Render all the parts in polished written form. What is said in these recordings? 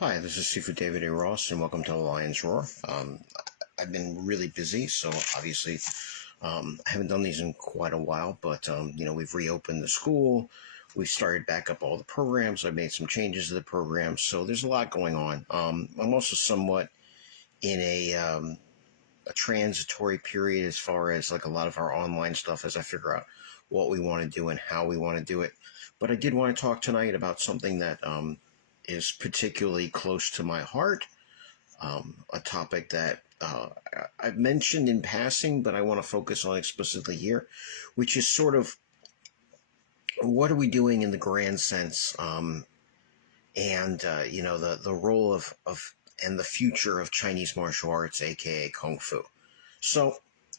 Hi, this is Sifu David Ross, and welcome to the Lion's Roar. I've been really busy, so obviously I haven't done these in quite a while, but we've reopened the school. We've started back up all the programs. I've made some changes to the programs, so there's a lot going on. I'm also somewhat in a transitory period as far as like a lot of our online stuff as I figure out what we want to do and how we want to do it. But I did want to talk tonight about something that is particularly close to my heart, a topic that I've mentioned in passing, but I want to focus on explicitly here, which is sort of what are we doing in the grand sense, and the role of and the future of Chinese martial arts, aka Kung Fu. So,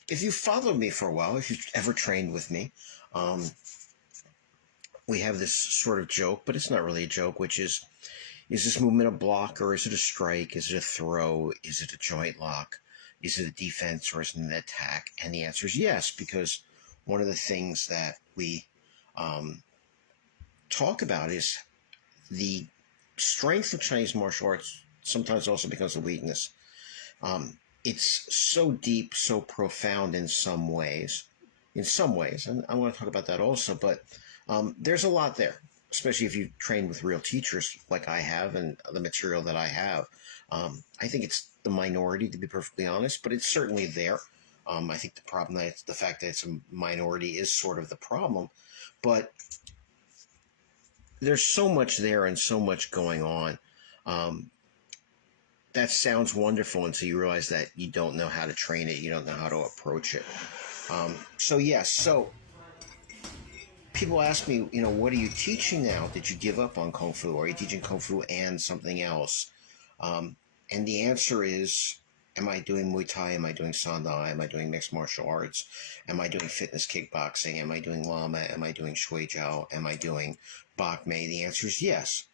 if you followed me for a while, if you've ever trained with me, we have this sort of joke, but it's not really a joke, which is this movement a block or is it a strike? Is it a throw? Is it a joint lock? Is it a defense or is it an attack? And the answer is yes, because one of the things that we talk about is the strength of Chinese martial arts sometimes also becomes a weakness. It's so deep, so profound in some ways, and I want to talk about that also, but there's a lot there, especially if you train with real teachers like I have and the material that I have. I think it's the minority, to be perfectly honest, but it's certainly there. I think the fact that it's a minority is sort of the problem, but there's so much there and so much going on. That sounds wonderful until you realize that you don't know how to train it, you don't know how to approach it. So people ask me, what are you teaching now? Did you give up on Kung Fu? Are you teaching Kung Fu and something else? And the answer is, am I doing Muay Thai? Am I doing Sanda? Am I doing mixed martial arts? Am I doing fitness kickboxing? Am I doing Lama? Am I doing Shui Jiao? Am I doing Bak Mei? The answer is yes.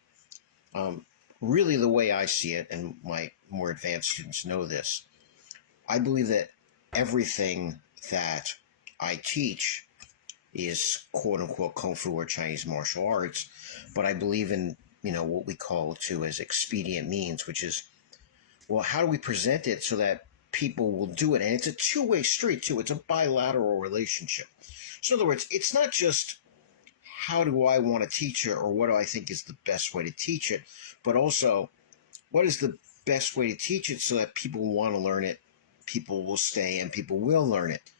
Really, the way I see it, and my more advanced students know this, I believe that everything that I teach is quote unquote Kung Fu or Chinese martial arts, but I believe in, what we call too as expedient means, which is, well, how do we present it so that people will do it? And it's a two-way street too. It's a bilateral relationship. So in other words, it's not just how do I want to teach it or what do I think is the best way to teach it, but also what is the best way to teach it so that people want to learn it, people will stay, and people will learn it.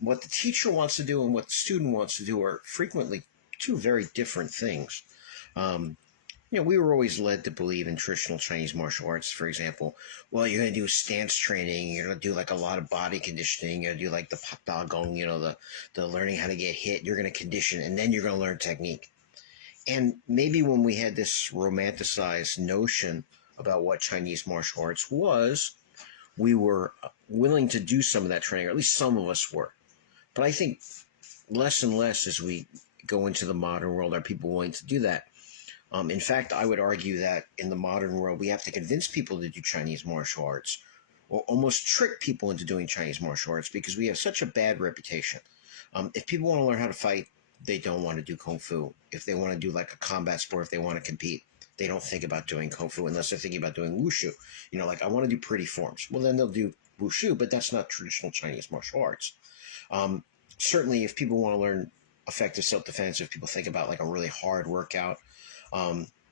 What the teacher wants to do and what the student wants to do are frequently two very different things. We were always led to believe in traditional Chinese martial arts, for example, well, you're going to do stance training, you're going to do like a lot of body conditioning, you're going to do like the Pak Da Gong, the learning how to get hit, you're going to condition, and then you're going to learn technique. And maybe when we had this romanticized notion about what Chinese martial arts was, we were willing to do some of that training, or at least some of us were. But I think less and less as we go into the modern world are people willing to do that. In fact, I would argue that in the modern world, we have to convince people to do Chinese martial arts or almost trick people into doing Chinese martial arts because we have such a bad reputation. If people want to learn how to fight, they don't want to do Kung Fu. If they want to do like a combat sport, if they want to compete, they don't think about doing Kung Fu unless they're thinking about doing Wushu. Like I want to do pretty forms. Well, then they'll do Wushu, but that's not traditional Chinese martial arts. Certainly, if people want to learn effective self-defense, if people think about like a really hard workout,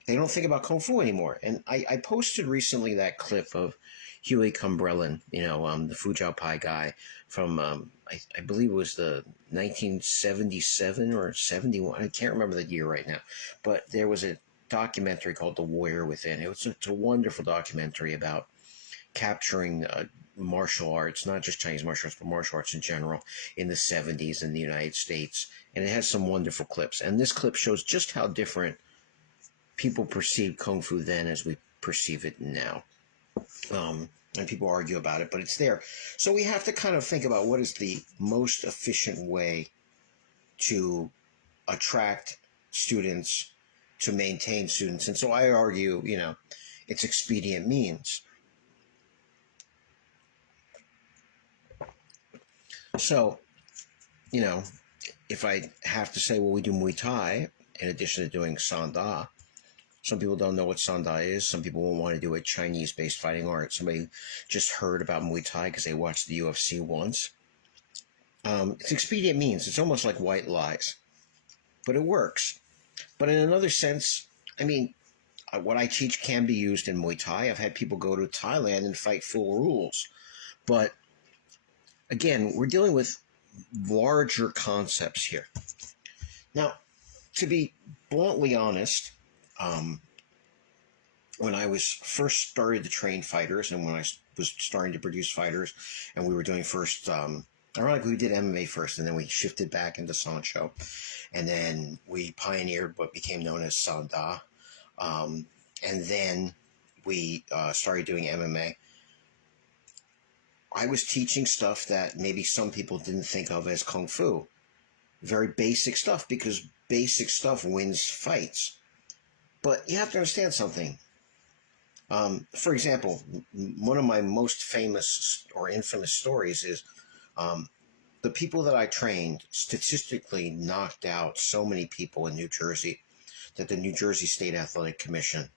they don't think about Kung Fu anymore. And I posted recently that clip of Huey Cumberland, the Fujao Pai guy from, I believe it was the 1977 or 71. I can't remember the year right now. But there was a documentary called The Warrior Within. It's a wonderful documentary about capturing martial arts, not just Chinese martial arts, but martial arts in general in the 70s in the United States. And it has some wonderful clips. And this clip shows just how different people perceived Kung Fu then as we perceive it now. And people argue about it, but it's there. So we have to kind of think about what is the most efficient way to attract students, to maintain students. And so I argue, it's expedient means. So, if I have to say, well, we do Muay Thai in addition to doing Sanda, Some people don't know what Sanda is. Some people won't want to do a Chinese-based fighting art. Somebody just heard about Muay Thai because they watched the UFC once. It's expedient means. It's almost like white lies, but it works. But in another sense, I mean, what I teach can be used in Muay Thai. I've had people go to Thailand and fight full rules. But again, we're dealing with larger concepts here. Now, to be bluntly honest, when I was first started to train fighters and when I was starting to produce fighters and we were doing first, ironically, we did MMA first and then we shifted back into Sancho. And then we pioneered what became known as Sanda. And then we started doing MMA. I was teaching stuff that maybe some people didn't think of as Kung Fu. Very basic stuff, because basic stuff wins fights. But you have to understand something. For example, one of my most famous or infamous stories is the people that I trained statistically knocked out so many people in New Jersey that the New Jersey State Athletic Commission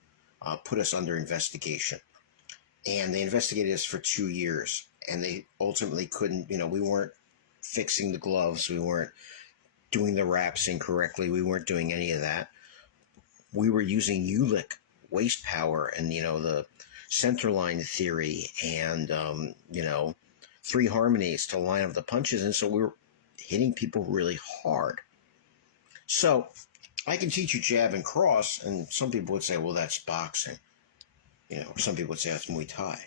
put us under investigation. And they investigated us for 2 years. And they ultimately couldn't, we weren't fixing the gloves. We weren't doing the wraps incorrectly. We weren't doing any of that. We were using Ulick waist power and, the centerline theory and, 3 harmonies to line up the punches. And so we were hitting people really hard. So I can teach you jab and cross. And some people would say, well, that's boxing. Some people would say that's Muay Thai.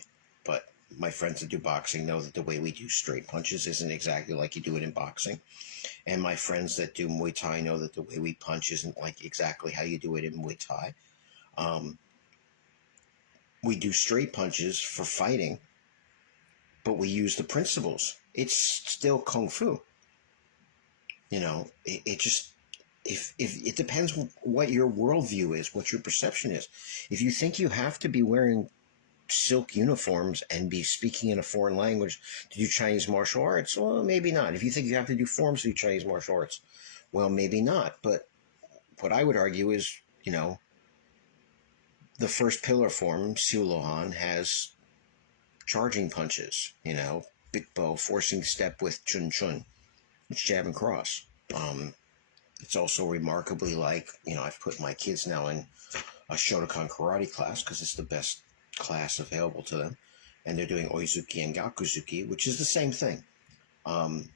But my friends that do boxing know that the way we do straight punches isn't exactly like you do it in boxing. And my friends that do Muay Thai know that the way we punch isn't like exactly how you do it in Muay Thai. We do straight punches for fighting, but we use the principles. It's still Kung Fu. It just, if it depends what your worldview is, what your perception is. If you think you have to be wearing silk uniforms and be speaking in a foreign language to do Chinese martial arts, well, maybe not. If you think you have to do forms to do Chinese martial arts, well, maybe not. But what I would argue is, the first pillar form, Siu Lohan, has charging punches, big bow, forcing step with chun chun. It's jab and cross. It's also remarkably like, I've put my kids now in a Shotokan karate class because it's the best class available to them, and they're doing Oizuki and Gakuzuki, which is the same thing. One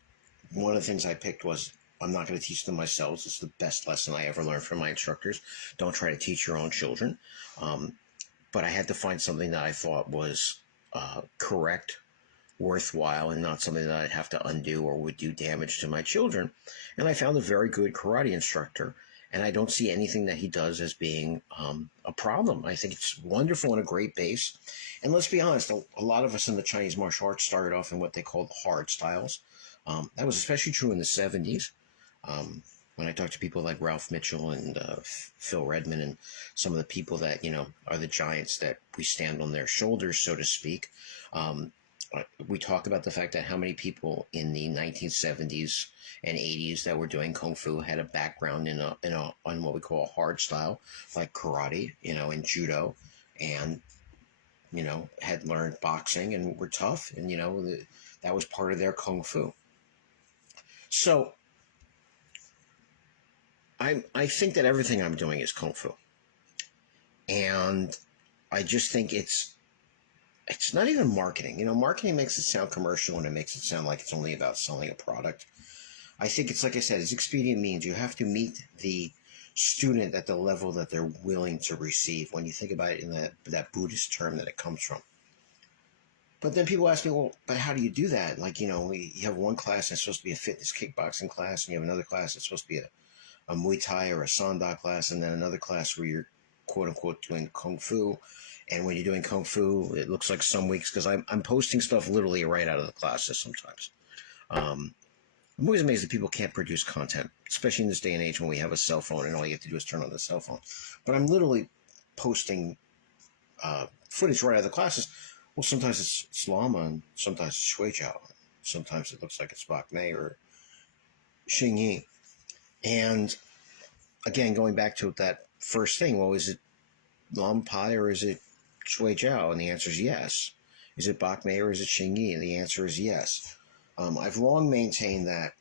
of the things I picked was, I'm not going to teach them myself. It's the best lesson I ever learned from my instructors. Don't try to teach your own children. But I had to find something that I thought was correct, worthwhile, and not something that I'd have to undo or would do damage to my children. And I found a very good karate instructor, and I don't see anything that he does as being a problem. I think it's wonderful and a great base. And let's be honest, a lot of us in the Chinese martial arts started off in what they call the hard styles. That was especially true in the 70s. When I talk to people like Ralph Mitchell and Phil Redmond and some of the people that, are the giants that we stand on their shoulders, so to speak, we talk about the fact that how many people in the 1970s and 80s that were doing Kung Fu had a background in what we call a hard style, like karate, and judo, and, had learned boxing and were tough, and, that was part of their Kung Fu. So I think that everything I'm doing is Kung Fu. And I just think it's not even marketing. Marketing makes it sound commercial and it makes it sound like it's only about selling a product. I think it's, like I said, it's expedient means. You have to meet the student at the level that they're willing to receive when you think about it in that Buddhist term that it comes from. But then people ask me, well, but how do you do that? Like, you have one class that's supposed to be a fitness kickboxing class, and you have another class that's supposed to be a Muay Thai or a Sanda class, and then another class where you're quote-unquote doing Kung Fu. And when you're doing Kung Fu, it looks like some weeks, because I'm posting stuff literally right out of the classes sometimes. I'm always amazed that people can't produce content, especially in this day and age when we have a cell phone and all you have to do is turn on the cell phone. But I'm literally posting footage right out of the classes. Well, sometimes it's Lama, and sometimes it's Shui Jiao. Sometimes it looks like it's Bak Mei or Xing Yi. And again, going back to that first thing, well, is it Lam Pai or is it Shui Jiao? And the answer is yes. Is it Bak Mei or is it Xing Yi? And the answer is yes. I've long maintained that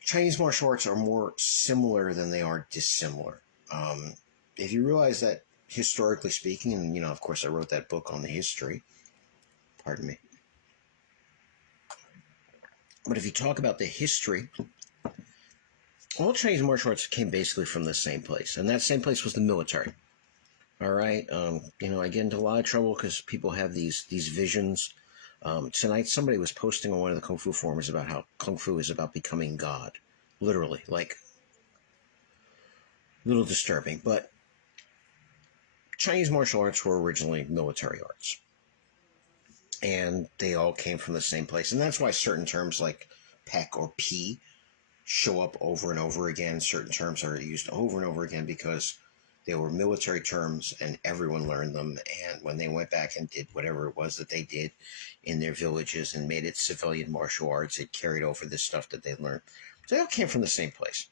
Chinese martial arts are more similar than they are dissimilar. If you realize that historically speaking, and of course I wrote that book on the history, pardon me, but if you talk about the history, all Chinese martial arts came basically from the same place, and that same place was the military. All right, I get into a lot of trouble because people have these visions. Tonight, somebody was posting on one of the Kung Fu forums about how Kung Fu is about becoming God, literally, like a little disturbing. But Chinese martial arts were originally military arts, and they all came from the same place, and that's why certain terms like Pek or Pi show up over and over again. Certain terms are used over and over again because they were military terms and everyone learned them. And when they went back and did whatever it was that they did in their villages and made it civilian martial arts, it carried over the stuff that they learned. So they all came from the same place.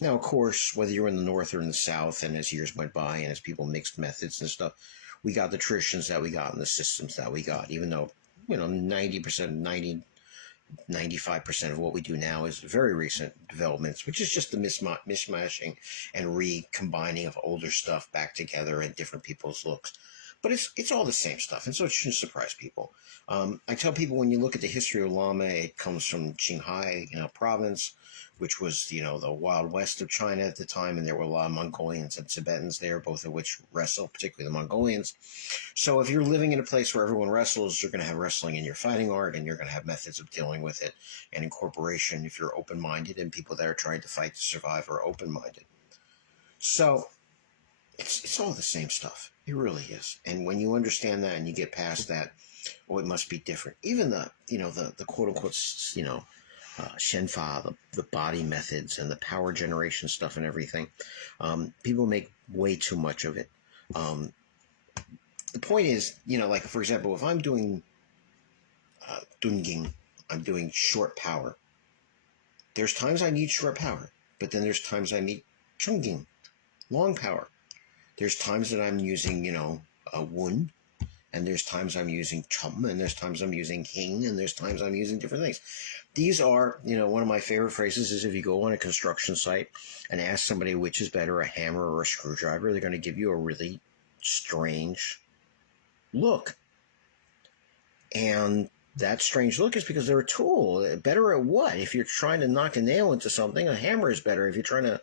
Now, of course, whether you're in the North or in the South, and as years went by and as people mixed methods and stuff, we got the traditions that we got and the systems that we got, even though, 90%, 95% of what we do now is very recent developments, which is just the mishmashing and recombining of older stuff back together and different people's looks. But it's all the same stuff, and so it shouldn't surprise people. I tell people when you look at the history of Lama, it comes from Qinghai, province, which was, the Wild West of China at the time, and there were a lot of Mongolians and Tibetans there, both of which wrestle, particularly the Mongolians. So if you're living in a place where everyone wrestles, you're going to have wrestling in your fighting art, and you're going to have methods of dealing with it and incorporation if you're open-minded, and people that are trying to fight to survive are open-minded. So it's all the same stuff. It really is. And when you understand that and you get past that, it must be different. Even the quote-unquote, Shenfa, the body methods and the power generation stuff and everything, people make way too much of it. The point is, like, for example, if I'm doing Dunging, I'm doing short power. There's times I need short power, but then there's times I need Chunging, long power. There's times that I'm using, a Wun, and there's times I'm using Chum, and there's times I'm using Hing, and there's times I'm using different things. These are, one of my favorite phrases is if you go on a construction site and ask somebody which is better, a hammer or a screwdriver, they're going to give you a really strange look. And that strange look is because they're a tool. Better at what? If you're trying to knock a nail into something, a hammer is better. If you're trying to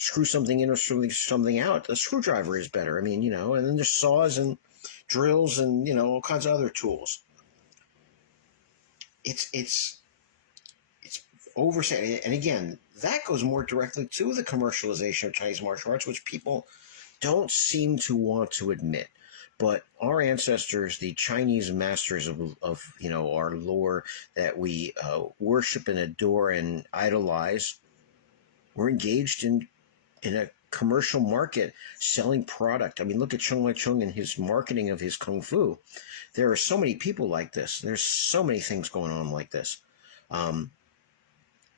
screw something in or something out, a screwdriver is better. I mean, and then there's saws and drills and, all kinds of other tools. It's overstated. And again, that goes more directly to the commercialization of Chinese martial arts, which people don't seem to want to admit. But our ancestors, the Chinese masters of our lore that we worship and adore and idolize, were engaged in a commercial market selling product. I mean, look at Chung Wai Chung and his marketing of his Kung Fu. There are so many people like this. There's so many things going on like this.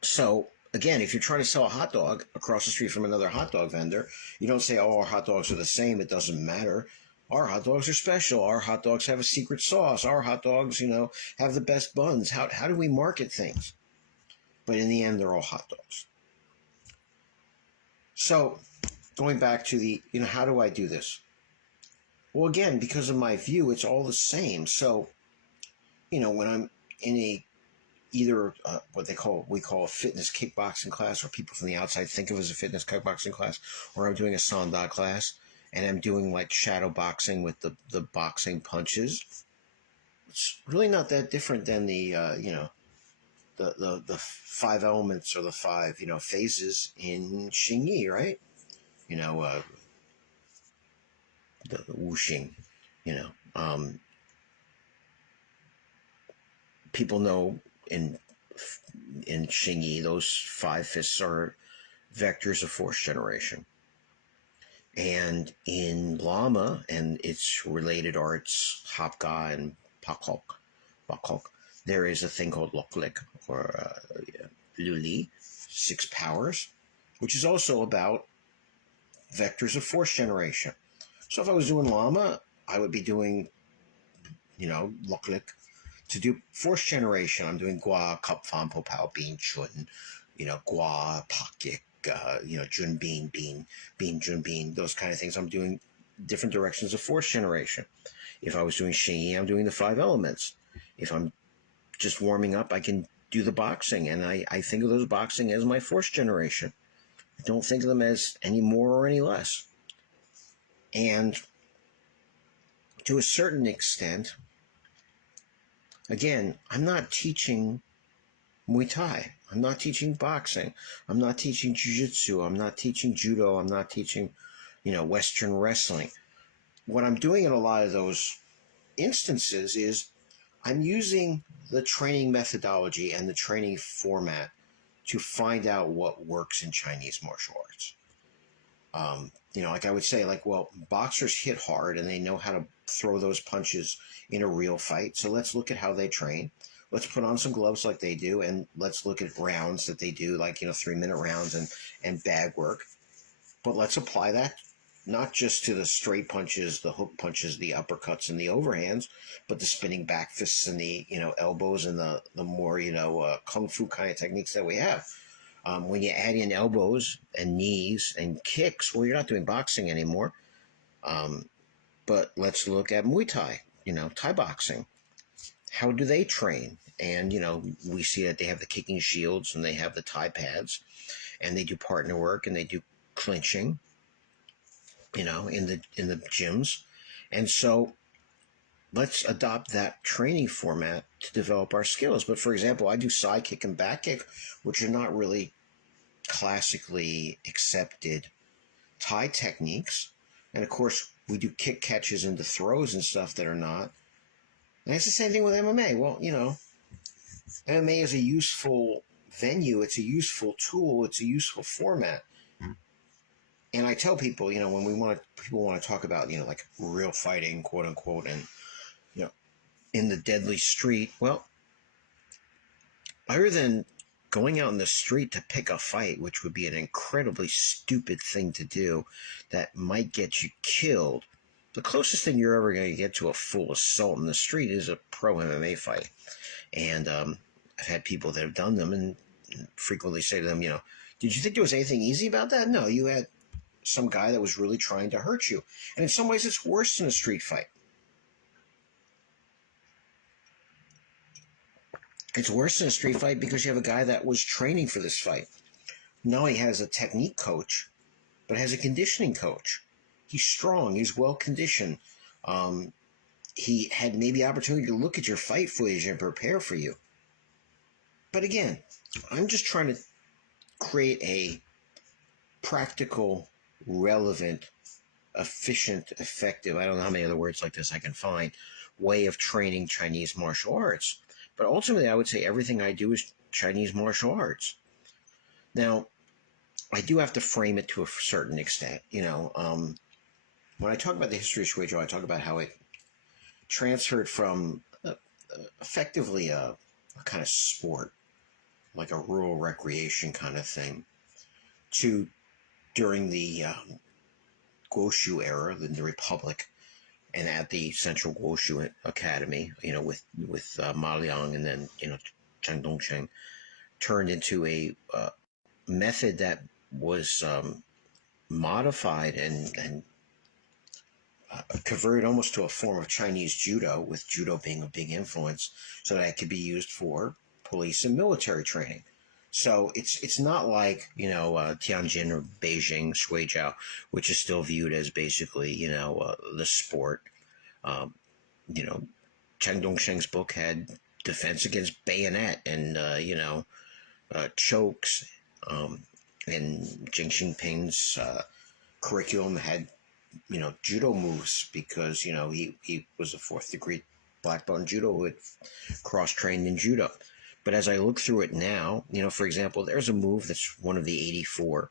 So, again, if you're trying to sell a hot dog across the street from another hot dog vendor, you don't say, our hot dogs are the same. It doesn't matter. Our hot dogs are special. Our hot dogs have a secret sauce. Our hot dogs, have the best buns. How do we market things? But in the end, they're all hot dogs. So, going back to the, how do I do this? Well, again, because of my view, it's all the same. So, when I'm in either what we call a fitness kickboxing class, or people from the outside think of as a fitness kickboxing class, or I'm doing a Sanda class, and I'm doing like shadow boxing with the boxing punches, it's really not that different than the five elements or the five phases in Xing Yi, right? The wuxing, people know in Xing Yi, those five fists are vectors of force generation. And in Lama and its related arts, Hapga and Pakok, there is a thing called Loklik, or Luli, 6 powers, which is also about vectors of force generation. So if I was doing Llama, I would be doing, Luklik. To do fourth generation, I'm doing Gua, Cup, Fan, Po, Pao, Bean, Chun, Gua, Pakik, Jun Bean, Jun Bean, those kind of things. I'm doing different directions of fourth generation. If I was doing Shinyi, I'm doing the five elements. If I'm just warming up, I can do the boxing, and I think of those boxing as my fourth generation. I don't think of them as any more or any less. And to a certain extent, again, I'm not teaching Muay Thai. I'm not teaching boxing. I'm not teaching Jiu-Jitsu. I'm not teaching Judo. I'm not teaching, Western wrestling. What I'm doing in a lot of those instances is I'm using the training methodology and the training format to find out what works in Chinese martial arts. Like I would say, boxers hit hard and they know how to throw those punches in a real fight. So let's look at how they train. Let's put on some gloves like they do, and let's look at rounds that they do, 3-minute rounds and bag work. But let's apply that not just to the straight punches, the hook punches, the uppercuts, and the overhands, but the spinning back fists and the elbows and the more kung fu kind of techniques that we have. When you add in elbows and knees and kicks, well, you're not doing boxing anymore. But let's look at Muay Thai, Thai boxing. How do they train? And, we see that they have the kicking shields and they have the Thai pads, and they do partner work and they do clinching, in the gyms. And so let's adopt that training format to develop our skills. But for example, I do side kick and back kick, which are not really classically accepted Thai techniques. And of course, we do kick catches into throws and stuff that are not. And it's the same thing with MMA. Well, MMA is a useful venue. It's a useful tool. It's a useful format. And I tell people, when people want to talk about, real fighting, quote unquote, and, in the deadly street, well, other than going out in the street to pick a fight, which would be an incredibly stupid thing to do that might get you killed, the closest thing you're ever going to get to a full assault in the street is a pro MMA fight. And I've had people that have done them and frequently say to them, did you think there was anything easy about that? No, you had some guy that was really trying to hurt you. And in some ways, it's worse than a street fight. It's worse than a street fight because you have a guy that was training for this fight. Not only has a technique coach, but has a conditioning coach. He's strong. He's well conditioned. He had maybe opportunity to look at your fight footage and prepare for you. But again, I'm just trying to create a practical, relevant, efficient, effective, I don't know how many other words like this I can find, way of training Chinese martial arts. But ultimately, I would say everything I do is Chinese martial arts. Now, I do have to frame it to a certain extent. When I talk about the history of Shuizhou, I talk about how it transferred from effectively a kind of sport, like a rural recreation kind of thing, to during the Guoshu era, the Republic, and at the Central Guoshu Academy, with Ma Liang and then, Cheng Dongsheng, turned into a method that was modified and converted almost to a form of Chinese judo, with judo being a big influence, so that it could be used for police and military training. So it's not like, Tianjin or Beijing, Shuizhou, which is still viewed as basically, the sport. Cheng Dongsheng's book had defense against bayonet and, chokes. And Jing Xingping's curriculum had, judo moves because, he was a fourth degree black belt in judo who had cross-trained in judo. But as I look through it now, for example, there's a move that's one of the 84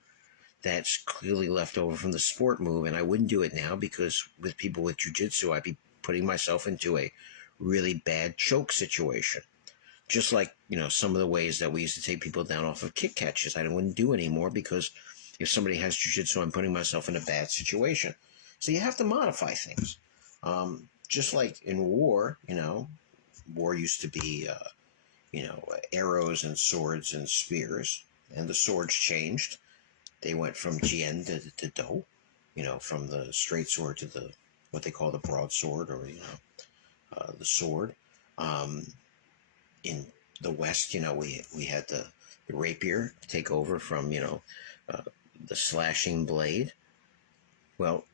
that's clearly left over from the sport move, and I wouldn't do it now because with people with jiu-jitsu, I'd be putting myself into a really bad choke situation. Just like, some of the ways that we used to take people down off of kick catches, I wouldn't do anymore because if somebody has jiu-jitsu, I'm putting myself in a bad situation. So you have to modify things. Just like in war, war used to be, arrows and swords and spears, and the swords changed. They went from Jian to Do, from the straight sword to the what they call the broadsword, or the sword. Um, in the West, we had the rapier take over from uh, the slashing blade. Well,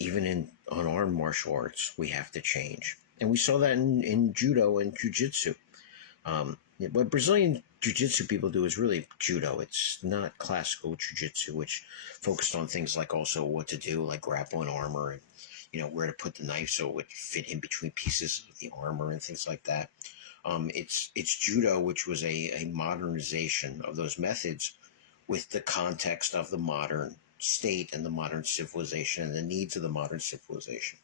even in unarmed martial arts, we have to change, and we saw that in judo and jujitsu. What Brazilian jiu-jitsu people do is really judo. It's not classical jiu-jitsu, which focused on things like also what to do, like grappling armor, and where to put the knife so it would fit in between pieces of the armor and things like that. It's judo, which was a modernization of those methods with the context of the modern state and the modern civilization and the needs of the modern civilization.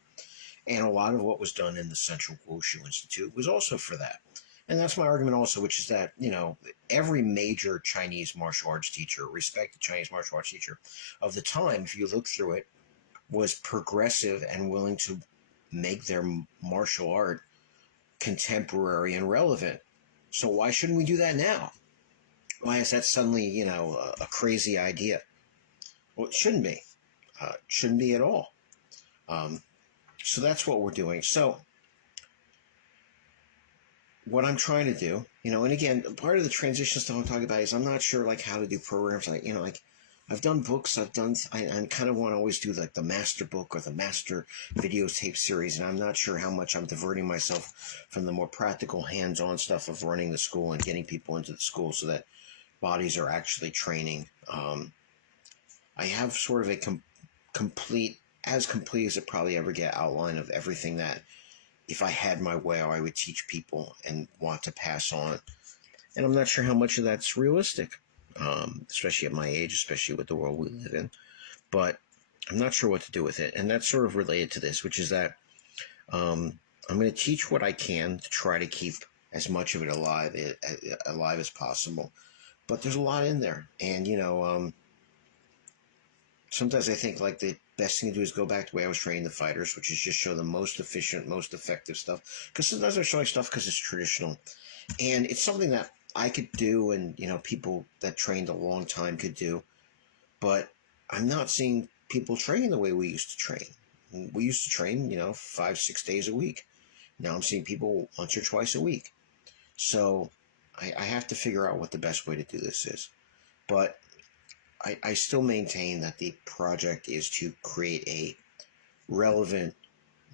And a lot of what was done in the Central Wushu Institute was also for that. And that's my argument also, which is that, every major Chinese martial arts teacher, respected Chinese martial arts teacher of the time, if you look through it, was progressive and willing to make their martial art contemporary and relevant. So why shouldn't we do that now? Why is that suddenly, a crazy idea? Well, it shouldn't be. Shouldn't be at all. So that's what we're doing. So what I'm trying to do, and again, part of the transition stuff I'm talking about is I'm not sure like how to do programs. Like I've done books. I kind of want to always do like the master book or the master videotape series, and I'm not sure how much I'm diverting myself from the more practical, hands-on stuff of running the school and getting people into the school so that bodies are actually training. I have sort of a complete as it probably ever get outline of everything that if I had my way, I would teach people and want to pass on. And I'm not sure how much of that's realistic, especially at my age, especially with the world we live in. But I'm not sure what to do with it. And that's sort of related to this, which is that I'm going to teach what I can to try to keep as much of it alive as possible. But there's a lot in there. And, sometimes I think like the best thing to do is go back to the way I was training the fighters, which is just show the most efficient, most effective stuff. Because sometimes I'm showing stuff because it's traditional. And it's something that I could do and, people that trained a long time could do. But I'm not seeing people train the way we used to train. We used to train, 5-6 days a week. Now I'm seeing people once or twice a week. So I have to figure out what the best way to do this is. But I still maintain that the project is to create a relevant,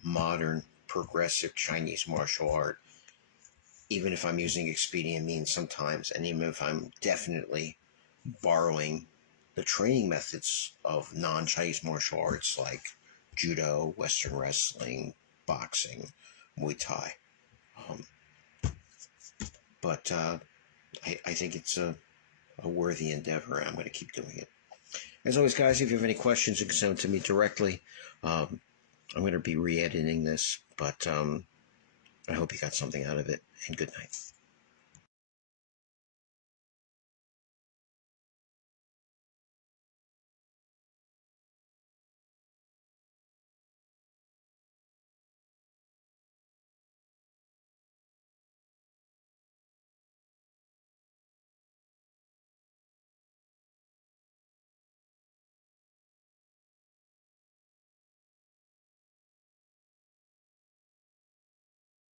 modern, progressive Chinese martial art, even if I'm using expedient means sometimes, and even if I'm definitely borrowing the training methods of non-Chinese martial arts like judo, Western wrestling, boxing, Muay Thai. But I think it's a worthy endeavor, and I'm going to keep doing it. As always, guys, if you have any questions, you can send them to me directly. I'm going to be re-editing this, but I hope you got something out of it, and good night.